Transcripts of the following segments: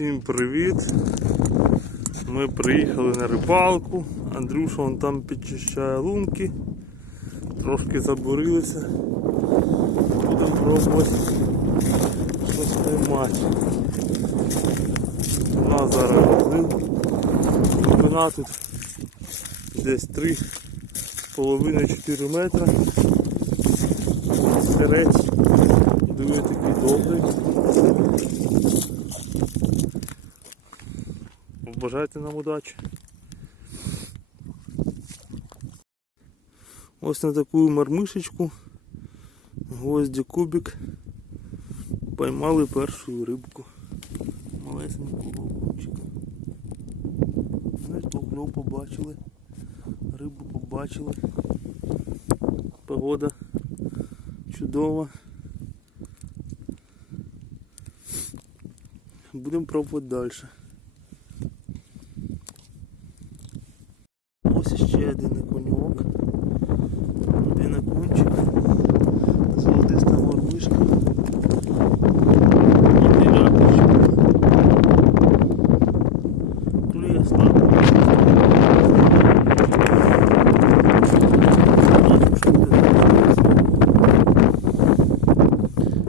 Всім привіт! Ми приїхали на рибалку. Андрюша он там підчищає лунки. Трошки забурилися. Будемо пробувати щось поймати. У нас зараз розлив. Глибина тут десь 3,5-4 метра. Сирець. Побажайте нам удачі. Ось на таку мармишечку, гвозді кубик, поймали першу рибку. Малесенького окунчика. Ось покльов побачили, рибу побачили. Погода чудова. Будемо пробувати далі. Ось ще один окуньок. Один окунчик. Золотиста мормишка. Один.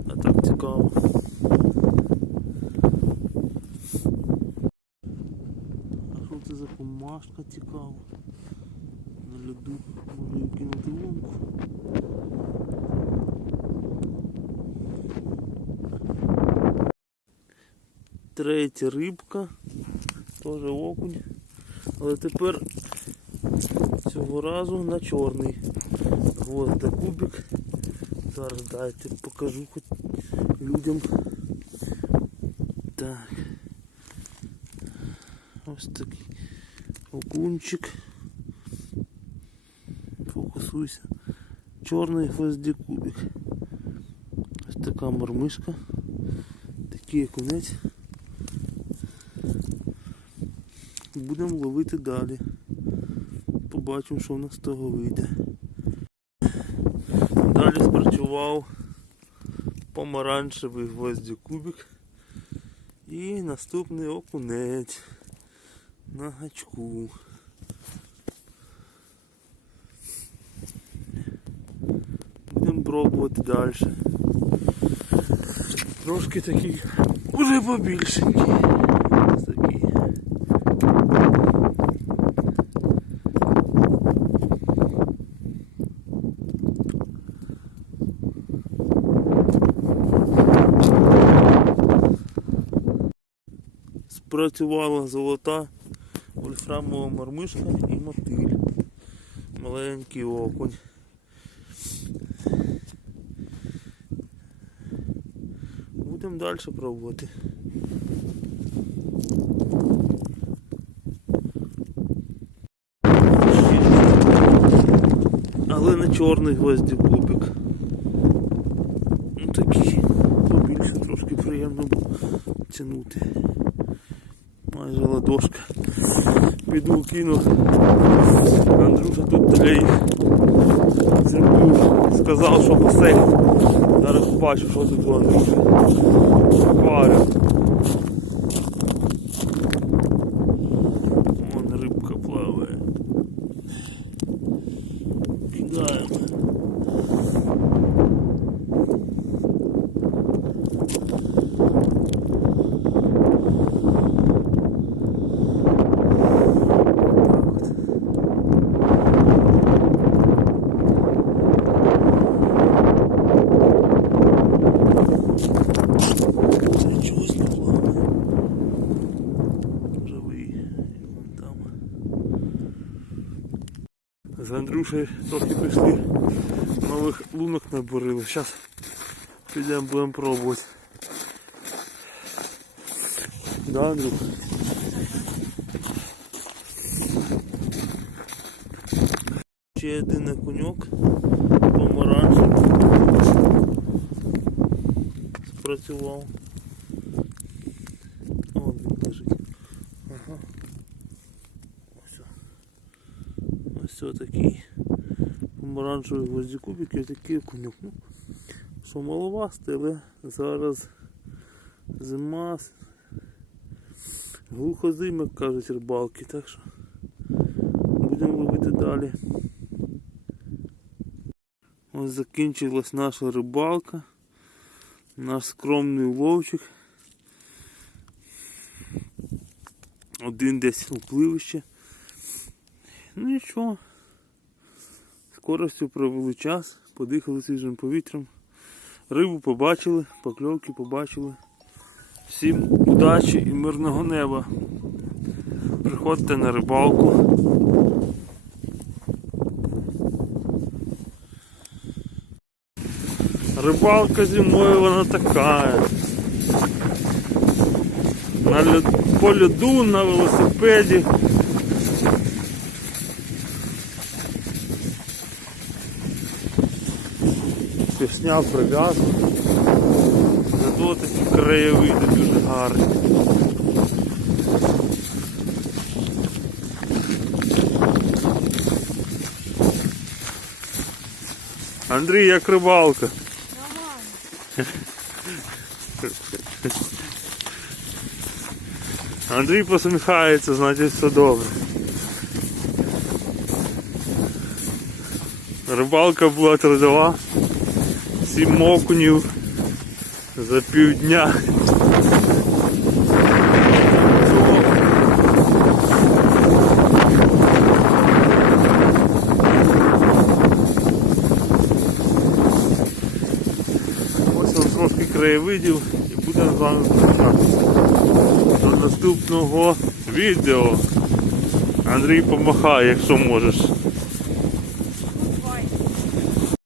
А так цікаво. Це за помашка цікава? Льоду можу її кинути лунку. Третя рибка, теж окунь. Але тепер цього разу на чорний гвозда кубик. Зараз дайте покажу хоч людям. Так. Ось такий окунчик. Фокусуйся. Чорний гвозді кубик. Ось така мормишка. Такий окунець. Будемо ловити далі. Побачимо, що в нас з того вийде. Далі спрацював помаранчевий гвозді кубик. І наступний окунець на гачку. Будемо пробувати далі. Трошки такий уже побільшенький. Ось. Спрацювала золота вольфрамова мормишка і мотиль. Маленький окунь. Будемо далі пробувати. Але не чорний гвозді кубик. Ну такий побільше трошки приємно тянути. Майже ладошка. Піду кину. Андрюша тут для землю. Сказав, що басейн. Зараз бачу, що тут у Андрюша. Акваріум. Вон рибка плаває. Кидаємо. Чогось не плаває. Живий. Вон там. З Андрюшею трохи прийшли. Нових лунок набурили. Зараз підемо будемо пробувати. Да, Андрюх? Ще один окуньок. Помаранчевий. Спрацював. Ось такий помаранчевий гвоздикубик і такий окуньок. Ну, що маловастий, але зараз зима, Глухозим, як кажуть рибалки, так що будемо ловити далі. Ось закінчилась наша рибалка. Наш скромний уловчик. Один десь upливище. Ну нічого. Скоростю провели час, подихали свіжим повітрям. Рибу побачили, покльовки побачили. Всім удачі і мирного неба. Приходьте на рибалку. Рибалка зимою вона така. На льод... По льоду, на велосипеді. Пісня прив'язку. Зато такі краєвиди дуже гарні. Андрій, як рибалка. Андрій посміхається, значить все добре. Рибалка була трудова. Сім окунів за півдня. Ось вам трошки краєвидів і будемо з вами зустрічатися. До наступного відео. Андрій помахай, якщо можеш.